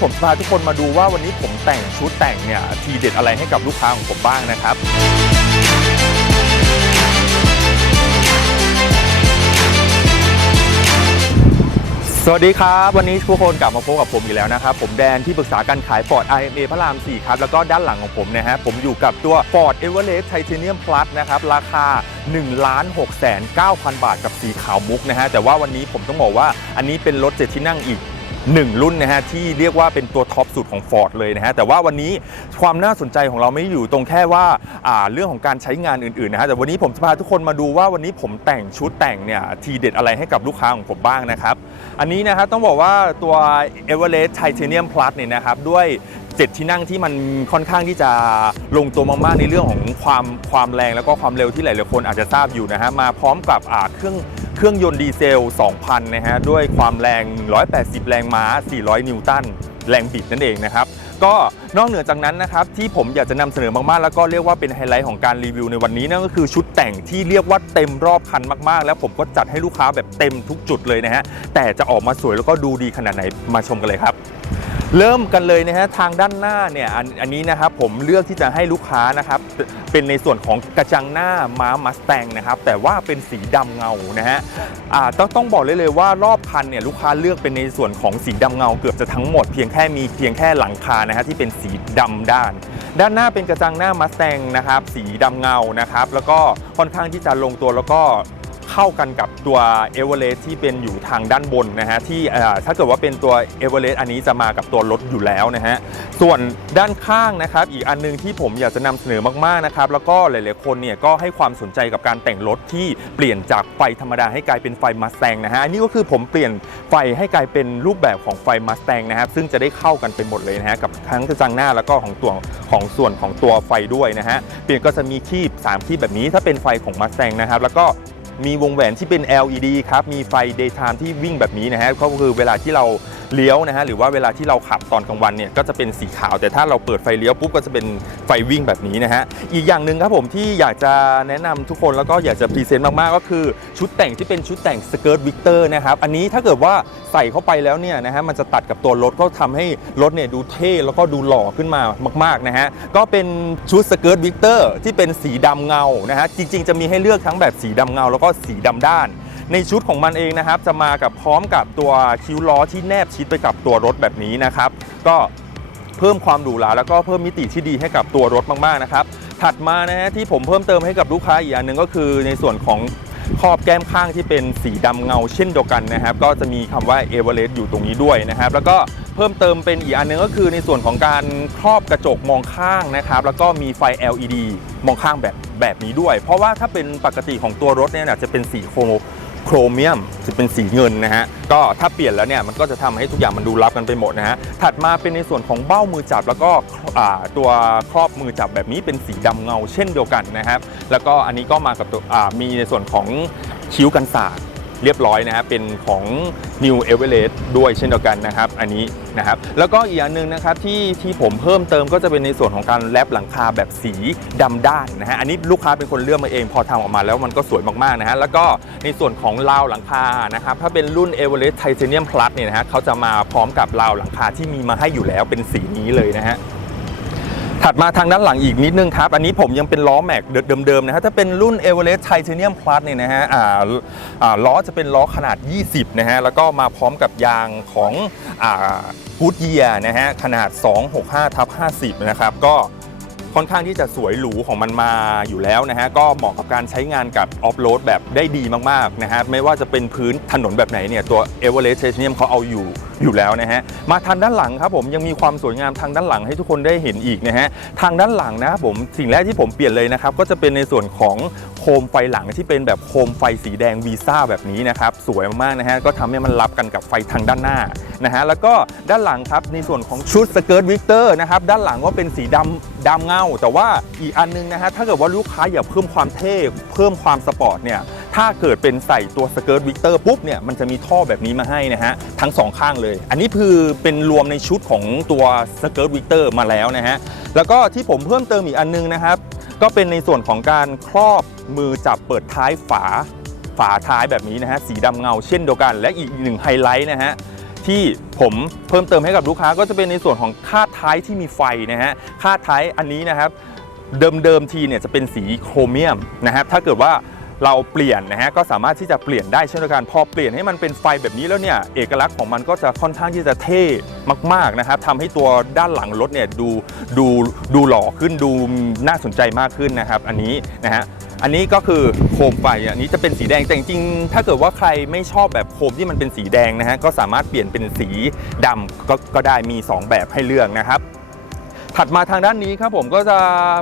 ผมพาทุกคนมาดูว่าวันนี้ผมแต่งชุดแต่งเนี่ยทีเด็ดอะไรให้กับลูกค้าของผมบ้างนะครับสวัสดีครับ วันนี้ทุกคนกลับมาพบกับผมอีกแล้วนะครับ ผมแดนที่ปรึกษาการขาย Ford IMA พระราม 4 ครับ แล้วก็ด้านหลังของผมนะฮะผมอยู่กับตัว Ford Everest Titanium Plus นะครับ ราคา 1 6 9 0 0 0 บาทกับสีขาวมุกนะฮะแต่ว่าวันนี้ผมต้องบอกว่าอันนี้เป็นรถเจ็ดที่นั่งอีก หนึ่งรุ่นนะฮะที่เรียกว่าเป็นตัวท็อปสุดของ Ford เลยนะฮะแต่ว่าวันนี้ความน่าสนใจของเราไม่อยู่ตรงแค่ว่าาเรื่องของการใช้งานอื่นๆนะฮะแต่วันนี้ผมจะพาทุกคนมาดูว่าวันนี้ผมแต่งชุดแต่งเนี่ยทีเด็ดอะไรให้กับลูกค้าของผมบ้างนะครับ อันนี้นะครับต้องบอกว่าตัว Everest Titanium Plus เนี่ยนะครับด้วย7ที่นั่งที่มันค่อนข้างที่จะลงตัวมากๆในเรื่องของความความแรงแล้วก็ความเร็วที่หลายๆคนอาจจะทราบอยู่นะฮะมาพร้อมกับเครื่อง เครื่องยนต์ดีเซล 2,000 นะฮะ ด้วยความแรง 180 แรงม้า 400 นิวตัน แรงบิดนั่นเองนะครับ ก็นอกเหนือจากนั้นนะครับ ที่ผมอยากจะนำเสนอมาก ๆ แล้วก็เรียกว่าเป็นไฮไลท์ของการรีวิวในวันนี้นั่นก็คือชุดแต่งที่เรียกว่าเต็มรอบคันมาก ๆ แล้วผมก็จัดให้ลูกค้าแบบเต็มทุกจุดเลยนะฮะ แต่จะออกมาสวยแล้วก็ดูดีขนาดไหนมาชมกันเลยครับ เริ่มกันเลยนะฮะทางด้านหน้าเนี่ยอันอันนี้นะครับผมเลือกที่จะให้ลูกค้านะครับเป็นในส่วนของกระจังหน้าม้ามัสแตงนะครับแต่ว่าเป็นสีดำเงานะฮะอ่าต้องต้องบอกเลยเลยว่ารอบคันเนี่ยลูกค้าเลือกเป็นในส่วนของสีดำเงาเกือบจะทั้งหมดเพียงแค่มีเพียงแค่หลังคานะฮะที่เป็นสีดำด้าน ด้านหน้าเป็นกระจังหน้ามัสแตงนะครับสีดำเงานะครับแล้วก็ค่อนข้างที่จะลงตัวแล้วก็ เข้ากันกับตัวเอเวอเรสที่เป็นอยู่ทางด้านบนนะฮะที่ถ้าเกิดว่าเป็นตัวเอเวอเรสอันนี้จะมากับตัวรถอยู่แล้วนะฮะส่วนด้านข้างนะครับอีกอันหนึงที่ผมอยากจะนำเสนอมากๆนะครับแล้วก็หลายๆคนเนี่ยก็ให้ความสนใจกับการแต่งรถที่เปลี่ยนจากไฟธรรมดาให้กลายเป็นไฟมาสแตงนะฮะอันนี้ก็คือผมเปลี่ยนไฟให้กลายเป็นรูปแบบของไฟมาสแตงนะครับซึ่งจะได้เข้ากันไปหมดเลยนะฮะกับทั้งกระจังหน้าแล้วก็ของตัวของส่วนของตัวไฟด้วยนะฮะเปลี่ยนก็จะมีคีบ3คีบแบบนี้ถ้าเป็นไฟของมาสแตงนะครับแล้วก็ มีวงแหวนที่เป็น LED ครับ มีไฟ daytime ที่วิ่งแบบนี้นะฮะ ก็คือเวลาที่เราเลี้ยวนะฮะหรือว่าเวลาที่เราขับตอนกลางวันเนี่ยก็จะเป็นสีขาว แต่ถ้าเราเปิดไฟเลี้ยวปุ๊บก็จะเป็นไฟวิ่งแบบนี้นะฮะอีกอย่างหนึ่งครับผมที่อยากจะแนะนำทุกคนแล้วก็อยากจะพรีเซนต์มากๆ ก็คือชุดแต่งที่เป็นชุดแต่งสเกิร์ตวิกเตอร์นะครับอันนี้ถ้าเกิดว่าใส่เข้าไปแล้วเนี่ยนะฮะมันจะตัดกับตัวรถก็ทำให้รถเนี่ยดูเท่แล้วก็ดูหล่อขึ้นมามาก ๆนะฮะก็เป็นชุดสเกิร์ตวิกเตอร์ที่เป็นสีดำเงานะฮะจริง ๆ จะมีให้เลือกทั้งแบบสีดำเงา แล้วก็สีดำด้าน ในชุดของมันเองนะครับ จะมากับพร้อมกับตัวคิ้วล้อที่แนบชิดไปกับตัวรถแบบนี้นะครับ ก็เพิ่มความหรูหราแล้วก็เพิ่มมิติที่ดีให้กับตัวรถมากๆนะครับ ถัดมานะฮะที่ผมเพิ่มเติมให้กับลูกค้าอีกอันหนึ่งก็คือในส่วนของขอบแก้มข้างที่เป็นสีดำเงาเช่นเดียวกันนะครับ ก็จะมีคำว่าเอเวอเรสต์อยู่ตรงนี้ด้วยนะครับ แล้วก็เพิ่มเติมเป็นอีกอันหนึงก็คือในส่วนของการครอบกระจกมองข้างนะครับ แล้วก็มีไฟ LED มองข้างแบบแบบนี้ด้วย เพราะว่าถ้าเป็นปกติของตัวรถเนี่ยจะเป็นสีโคร โครเมียมจะเป็นสีเงินนะฮะก็ถ้าเปลี่ยนแล้วเนี่ยมันก็จะทำให้ทุกอย่างมันดูรับกันไปหมดนะฮะถัดมาเป็นในส่วนของเบ้ามือจับแล้วก็ตัวครอบมือจับแบบนี้เป็นสีดำเงาเช่นเดียวกันนะครับแล้วก็อันนี้ก็มากับตัวมีในส่วนของคิ้วกันสาด เรียบร้อยนะครับเป็นของ New Everest ด้วยเช่นเดียวกันนะครับอันนี้นะครับแล้วก็อีกอันหนึ่งนะครับที่ที่ผมเพิ่มเติมก็จะเป็นในส่วนของการแรปหลังคาแบบสีดำด้านนะฮะอันนี้ลูกค้าเป็นคนเลือกมาเองพอทำออกมาแล้วมันก็สวยมากๆนะฮะแล้วก็ในส่วนของราวหลังคานะครับถ้าเป็นรุ่น Everest Titanium Plus เนี่ยนะฮะเขาจะมาพร้อมกับราวหลังคาที่มีมาให้อยู่แล้วเป็นสีนี้เลยนะฮะ ถัดมาทางด้านหลังอีกนิดนึงครับ อันนี้ผมยังเป็นล้อแม็กเดิมๆนะฮะถ้าเป็นรุ่น Everest Titanium Plus เนี่ยนะฮะล้อจะเป็นล้อขนาด 20 นะฮะ แล้วก็มาพร้อมกับยางของอ่าฮูดเยียนะฮะ ขนาด 265ทับ50 นะครับ ก็ค่อนข้างที่จะสวยหรูของมันมาอยู่แล้วนะฮะ ก็เหมาะกับการใช้งานกับออฟโรดแบบได้ดีมากๆนะฮะ ไม่ว่าจะเป็นพื้นถนนแบบไหนเนี่ยตัว Everest Titanium เขาเอาอยู่ อยู่แล้วนะฮะมาทางด้านหลังครับผมยังมีความสวยงามทางด้านหลังให้ทุกคนได้เห็นอีกนะฮะทางด้านหลังนะครับผมสิ่งแรกที่ผมเปลี่ยนเลยนะครับก็จะเป็นในส่วนของโคมไฟหลังที่เป็นแบบโคมไฟสีแดงวีซ่าแบบนี้นะครับสวยมากๆนะฮะก็ทำให้มันรับกันกับไฟทางด้านหน้านะฮะแล้วก็ด้านหลังครับในส่วนของชุดสเกิร์ตวิกเตอร์นะครับด้านหลังก็เป็นสีดำดำเงา แต่ว่าอีกอันนึงนะฮะถ้าเกิดว่าลูกค้าอยากเพิ่มความเท่เพิ่มความสปอร์ตเนี่ย ถ้าเกิดเป็นใส่ตัวสเกิร์ตวิกเตอร์ปุ๊บเนี่ยมันจะมีท่อแบบนี้มาให้นะฮะทั้งสองข้างเลย อันนี้คือเป็นรวมในชุดของตัวสเกิร์ตวิกเตอร์มาแล้วนะฮะแล้วก็ที่ผมเพิ่มเติมอีกอันนึงนะครับ ก็เป็นในส่วนของการครอบมือจับเปิดท้ายฝาฝาท้ายแบบนี้นะฮะสีดำเงาเช่นเดียวกัน และอีกหนึ่งไฮไลท์นะฮะที่ผมเพิ่มเติมให้กับลูกค้าก็จะเป็นในส่วนของคาดท้ายที่มีไฟนะฮะคาดท้ายอันนี้นะครับเดิมๆทีเนี่ยจะเป็นสีโครเมียมนะครับถ้าเกิดว่า เราเปลี่ยนนะฮะก็สามารถที่จะเปลี่ยนได้เช่นเดียวกันพอเปลี่ยนให้มันเป็นไฟแบบนี้แล้วเนี่ยเอกลักษณ์ของมันก็จะค่อนข้างที่จะเท่มากๆนะครับทำให้ตัวด้านหลังรถเนี่ยดูดูดูหล่อขึ้นดูน่าสนใจมากขึ้นนะครับ อันนี้นะฮะอันนี้ก็คือโคมไฟอันนี้จะเป็นสีแดงแต่จริงๆถ้าเกิดว่าใครไม่ชอบแบบโคมที่มันเป็นสีแดงนะฮะก็สามารถเปลี่ยนเป็นสีดำก็ก็ได้มีสองแบบให้เลือกนะครับ ถัดมาทางด้านนี้ครับผมก็จะ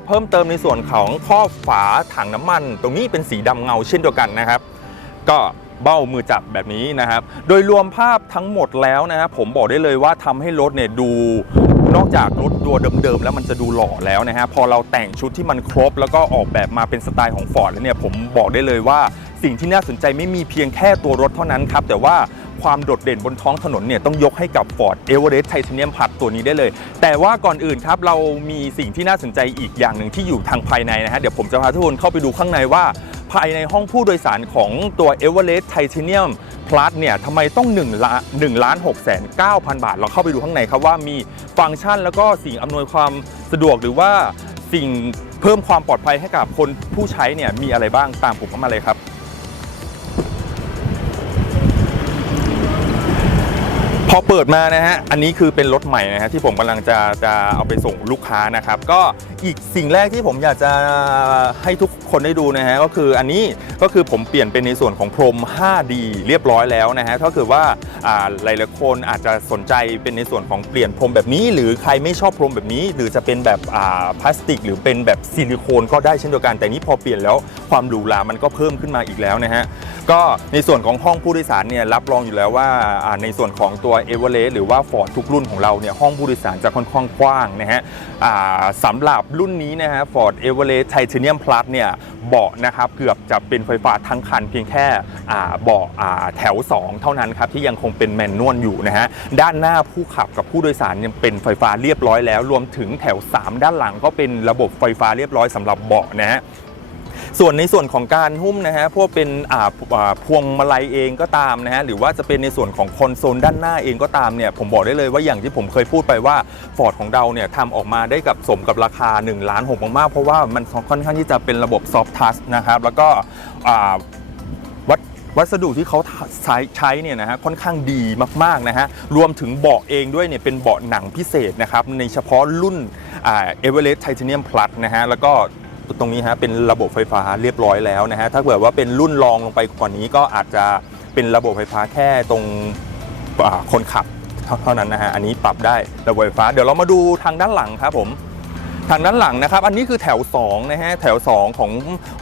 เพิ่มเติมในส่วนของครอบฝาถังน้ำมัน ตรงนี้เป็นสีดำเงาเช่นเดียวกันนะครับ ก็เบ้ามือจับแบบนี้นะครับ โดยรวมภาพทั้งหมดแล้วนะครับผมบอกได้เลยว่าทำให้รถเนี่ยดูนอกจากรถตัวเดิมๆแล้วมันจะดูหล่อแล้วนะฮะพอเราแต่งชุดที่มันครบ แล้วก็ออกแบบมาเป็นสไตล์ของฟอร์ดแล้วเนี่ยผมบอกได้เลยว่าสิ่งที่น่าสนใจไม่มีเพียงแค่ตัวรถเท่านั้นครับแต่ว่า ความโดดเด่นบนท้องถนนเนี่ยต้องยกให้กับ Ford Everest Titanium Plus ตัวนี้ได้เลย แต่ว่าก่อนอื่นครับเรามีสิ่งที่น่าสนใจอีกอย่างหนึ่งที่อยู่ทางภายในนะฮะเดี๋ยวผมจะพาทุกคนเข้าไปดูข้างในว่า ภายในห้องผู้โดยสารของตัว Everest Titanium Plus เนี่ยทำไมต้อง1ล้าน1ล้าน6แสน9พันบาท เราเข้าไปดูข้างในครับว่ามีฟังก์ชันแล้วก็สิ่งอำนวยความสะดวกหรือว่าสิ่งเพิ่มความปลอดภัยให้กับคนผู้ใช้เนี่ยมีอะไรบ้างตามผมเข้ามาเลยครับ pop ปิดมานะฮะ อันนี้คือเป็นรถใหม่นะฮะที่ผมกำลังจะจะเอาไปส่งลูกค้านะครับ ก็อีกสิ่งแรกที่ผมอยากจะให้ทุกคนได้ดูนะฮะก็คืออันนี้ก็คือผมเปลี่ยนเป็นในส่วนของพรม 5D เรียบร้อยแล้วนะฮะถ้าเกิดว่าอ่ายหลายคนอาจจะสนใจเป็นในส่วนของเปลี่ยนพรมแบบนี้ หรือใครไม่ชอบพรมแบบนี้ หรือจะเป็นแบบพลาสติก หรือเป็นแบบซิลิโคนก็ได้เช่นเดียวกัน แต่นี้พอเปลี่ยนแล้วความหรูหรามันก็เพิ่มขึ้นมาอีกแล้วนะฮะก็ในส่วนของห้องผู้โดยสารเนี่ยรับรองอยู่แล้วว่าอ่าในส่วนของตัว e v e r e s t หรือว่า Ford ทุกรุ่นของเราเนี่ยห้องผู้โดยสารจะค่อนข้างกว้างนะฮะสำหรับรุ่นนี้นะฮะ Ford e v e r e s t Titanium Plus เนี่ยเบาะนะครับเกือบจะเป็นไฟฟ้าทั้งคันเพียงแค่เบาะแถว 2 เท่านั้นครับที่ยังคงเป็นแมนนวลอยู่นะฮะด้านหน้าผู้ขับกับผู้โดยสารยังเป็นไฟฟ้าเรียบร้อยแล้ว รวมถึงแถว 3 ด้านหลังก็เป็นระบบไฟฟ้าเรียบร้อยสำหรับเบาะนะฮะ ส่วนในส่วนของการหุ้มนะฮะพวกเป็นอ่าพวงมาลัยเองก็ตามนะฮะหรือว่าจะเป็นในส่วนของคอนโซลด้านหน้าเองก็ตามเนี่ยผมบอกได้เลยว่าอย่างที่ผมเคยพูดไปว่า Ford ของเราเนี่ยทำออกมาได้กับสมกับราคา1ล้าน6มากๆเพราะว่ามันค่อนข้างที่จะเป็นระบบซอฟทัชนะครับแล้วก็วัดวัสดุที่เขาใช้ใช้เนี่ยนะฮะค่อนข้างดีมากๆนะฮะรวมถึงเบาะเองด้วยเนี่ยเป็นเบาะหนังพิเศษนะครับในเฉพาะรุ่นเอเวอเรสต์ไทเทเนียมพลัสนะฮะแล้วก็ ตรงนี้ฮะเป็นระบบไฟฟ้าเรียบร้อยแล้วนะฮะถ้าเกิดว่าเป็นรุ่นรองลงไปกว่านี้ก็อาจจะเป็นระบบไฟฟ้าแค่ตรงคนขับเท่านั้นนะฮะอันนี้ปรับได้ระบบไฟฟ้า เดี๋ยวเรามาดูทางด้านหลังครับผม ทางด้านหลังนะครับ อันนี้คือแถว2นะฮะแถว 2 ของ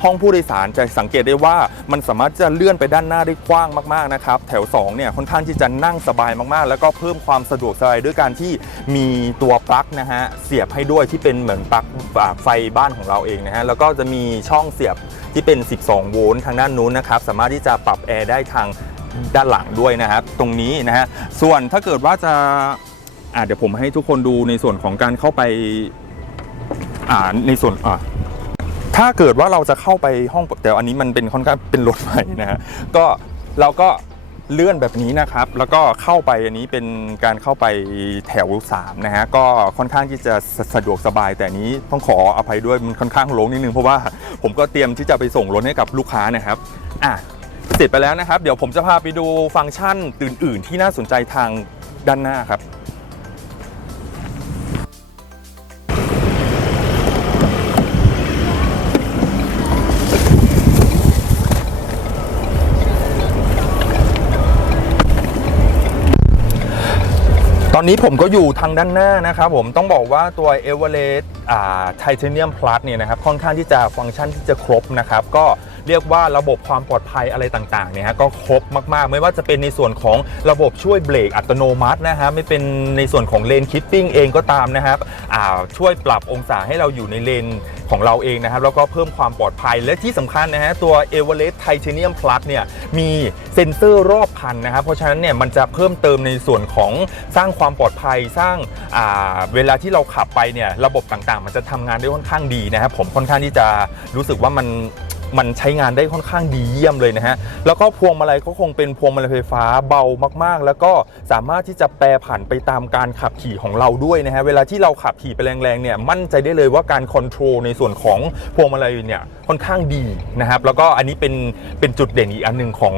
ห้องผู้โดยสารจะสังเกตได้ว่ามันสามารถจะเลื่อนไปด้านหน้าได้กว้างมากๆนะครับแถว2เนี่ยค่อนข้างที่จะนั่งสบายมากๆ แล้วก็เพิ่มความสะดวกสบายด้วยการที่มีตัวปลั๊กนะฮะเสียบให้ด้วยที่เป็นเหมือนปลั๊กไฟบ้านของเราเองนะฮะแล้วก็จะมีช่องเสียบที่เป็น 12 โวลต์ทางด้านนู้นนะครับสามารถที่จะปรับแอร์ได้ทางด้านหลังด้วยนะครับตรงนี้นะฮะส่วนถ้าเกิดว่าจะอ่าเดี๋ยวผมให้ทุกคนดูในส่วนของการเข้าไป อ่าในส่วนอ่าถ้าเกิดว่าเราจะเข้าไปห้องแต่อันนี้มันเป็นค่อนข้างเป็นรถใหม่นะฮะก็เราก็เลื่อนแบบนี้นะครับ แล้วก็เข้าไปอันนี้เป็นการเข้าไปแถว3นะฮะก็ค่อนข้างที่จะสสะดวกสบาย แต่นนี้ต้องขออภัยด้วยมันค่อนข้างโล่งนิดนึงเพราะว่าผมก็เตรียมที่จะไปส่งรถให้กับลูกค้านะครับอะเสร็จไปแล้วนะครับ เดี๋ยวผมจะพาไปดูฟังก์ชันอื่น ๆ ที่น่าสนใจทางด้านหน้าครับ ตอนนี้ผมก็อยู่ทางด้านหน้านะครับผมต้องบอกว่าตัว e v e r e s t อ่า Titanium Plus เนี่ยนะครับค่อนข้างที่จะฟังก์ชันที่จะครบนะครับก็ เรียกว่าระบบความปลอดภัยอะไรต่างๆเนี่ยฮะก็ครบมากๆ ไม่ว่าจะเป็นในส่วนของระบบช่วยเบรกอัตโนมัตินะฮะไม่เป็นในส่วนของเลนคิปปิ้งเองก็ตามนะครับอ่าช่วยปรับองศาให้เราอยู่ในเลนของเราเองนะครับแล้วก็เพิ่มความปลอดภัยและที่สำคัญนะฮะตัว e v e r e s t Titanium Plus เนี่ยมีเซ็นเซอร์รอบคันนะครับเพราะฉะนั้นเนี่ยมันจะเพิ่มเติมในส่วนของสร้างความปลอดภัยสร้างาเวลาที่เราขับไปเนี่ยระบบต่างๆ มันจะทำงานได้ค่อนข้างดีนะครับผมค่อนข้างที่จะรู้สึกว่ามัน มันใช้งานได้ค่อนข้างดีเยี่ยมเลยนะฮะ แล้วก็พวงมาลัยก็คงเป็นพวงมาลัยไฟฟ้าเบามากๆ แล้วก็สามารถที่จะแปรผันไปตามการขับขี่ของเราด้วยนะฮะ เวลาที่เราขับขี่ไปแรงๆเนี่ยมั่นใจได้เลยว่าการคอนโทรลในส่วนของพวงมาลัยเนี่ยค่อนข้างดีนะครับ แล้วก็อันนี้เป็นเป็นจุดเด่นอีกอันหนึ่งของ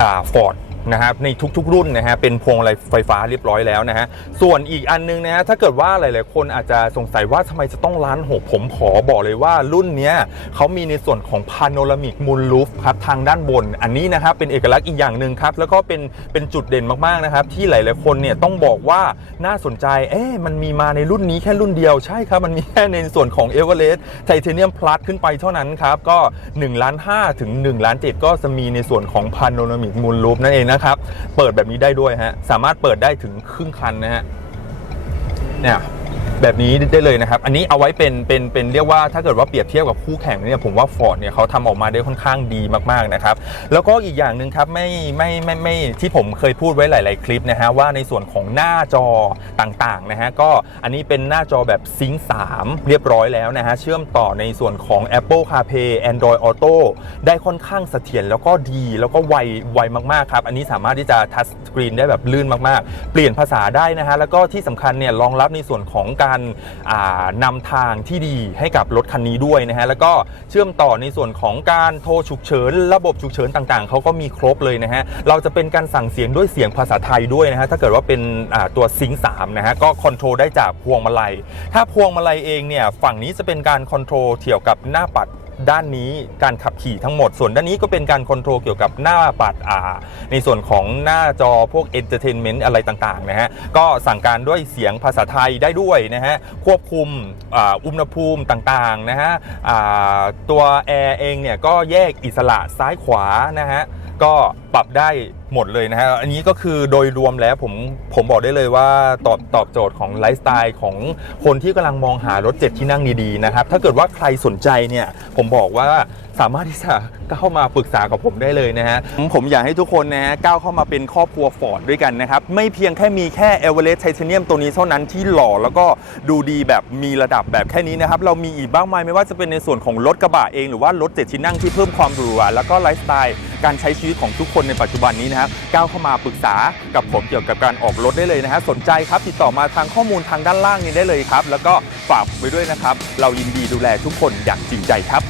อ่าฟอร์ด นะครับในทุกๆ รุ่นนะฮะเป็นพวงมาลัยไฟฟ้าเรียบร้อยแล้วนะฮะส่วนอีกอันนึงนะฮะถ้าเกิดว่าหลายๆ คนอาจจะสงสัยว่าทำไมจะต้องร้านหกผมขอบอกเลยว่ารุ่นเนี้ยเขามีในส่วนของพาโนรามิกมูลลูฟครับทางด้านบน อันนี้นะครับเป็นเอกลักษณ์อีกอย่างหนึ่งครับ แล้วก็เป็นเป็นจุดเด่นมากๆนะครับที่หลายๆ คนเนี่ยต้องบอกว่าน่าสนใจเอ๊ะมันมีมาในรุ่นนี้แค่รุ่นเดียวใช่ครับมันมีแค่ในส่วนของเอเวอเรสต์ไทเทเนียมพลัสขึ้นไปเท่านั้นครับก็1ล้าน5ถึง1ล้าน7ก็จะมีในส่วนของพาโนรามิกมูลลูฟนั่นเองนะครับ เปิดแบบนี้ได้ด้วยฮะ สามารถเปิดได้ถึงครึ่งคันนะฮะ เนี่ย แบบนี้ได้เลยนะครับ อันนี้เอาไว้เป็นเป็นเป็นเรียกว่าถ้าเกิดว่าเปรียบเทียบกับคู่แข่งเนี่ยผมว่า Ford เนี่ยเขาทำออกมาได้ค่อนข้างดีมากๆนะครับ แล้วก็อีกอย่างหนึ่งครับไม่ไม่ไม่ไม่ที่ผมเคยพูดไว้หลาย ๆ คลิปนะฮะว่าในส่วนของหน้าจอต่างๆนะฮะก็อันนี้เป็นหน้าจอแบบซิงค์3เรียบร้อยแล้วนะฮะเชื่อมต่อในส่วนของ Apple CarPlay Android Auto ได้ค่อนข้างเสถียรแล้วก็ดีแล้วก็ไวไวมากๆครับอันนี้สามารถที่จะทัชสกรีนได้แบบลื่นมากๆ เปลี่ยนภาษาได้นะฮะแล้วก็ที่สำคัญเนี่ยรองรับในส่วนของการการนำทางที่ดีให้กับรถคันนี้ด้วยนะฮะแล้วก็เชื่อมต่อในส่วนของการโทรฉุกเฉิน ระบบฉุกเฉินต่างๆเขาก็มีครบเลยนะฮะเราจะเป็นการสั่งเสียงด้วยเสียงภาษาไทยด้วยนะฮะถ้าเกิดว่าเป็นตัวซิงสามนะฮะก็คอนโทรลได้จากพวงมาลัย ถ้าพวงมาลัยเองเนี่ยฝั่งนี้จะเป็นการคอนโทรลเกี่ยวกับหน้าปัด ด้านนี้การขับขี่ทั้งหมด ส่วนด้านนี้ก็เป็นการคอนโทรลเกี่ยวกับหน้าปัดอ่าในส่วนของหน้าจอพวกเอนเตอร์เทนเมนต์อะไรต่างๆนะฮะก็สั่งการด้วยเสียงภาษาไทยได้ด้วยนะฮะควบคุมอ,อุณหภูมิต่างๆนะฮะตัวแอร์เองเนี่ยก็แยกอิสระซ้ายขวานะฮะก็ปรับได้ หมดเลยนะฮะ อันนี้ก็คือโดยรวมแล้วผมผมบอกได้เลยว่าตอบตอบโจทย์ของไลฟ์สไตล์ของคนที่กำลังมองหารถเจ็ดที่นั่งดีๆนะครับ ถ้าเกิดว่าใครสนใจเนี่ยผมบอกว่า สามารถที่จะเข้ามาปรึกษากับผมได้เลยนะฮะผมอยากให้ทุกคนนะฮะก้าวเข้ามาเป็นครอบครัวฟอร์ดด้วยกันนะครับ ไม่เพียงแค่มีแค่เอเวอเรสต์ไทเทเนียมตัวนี้เท่านั้นที่หล่อแล้วก็ดูดีแบบมีระดับแบบแค่นี้นะครับ เรามีอีกบ้างมายไม่ว่าจะเป็นในส่วนของรถกระบะเองหรือว่ารถเจ็ดที่นั่งที่เพิ่มความหรูหราแล้วก็ไลฟ์สไตล์การใช้ชีวิตของทุกคนในปัจจุบันนี้นะครับก้าวเข้ามาปรึกษากับผมเกี่ยวกับการออกรถได้เลยนะฮะสนใจครับติดต่อมาทางข้อมูลทางด้านล่างนี้ได้เลยครับแล้วก็ฝากไว้ด้วยนะครับเรายินดีดูแลทุกคนอย่างจริงใจครับ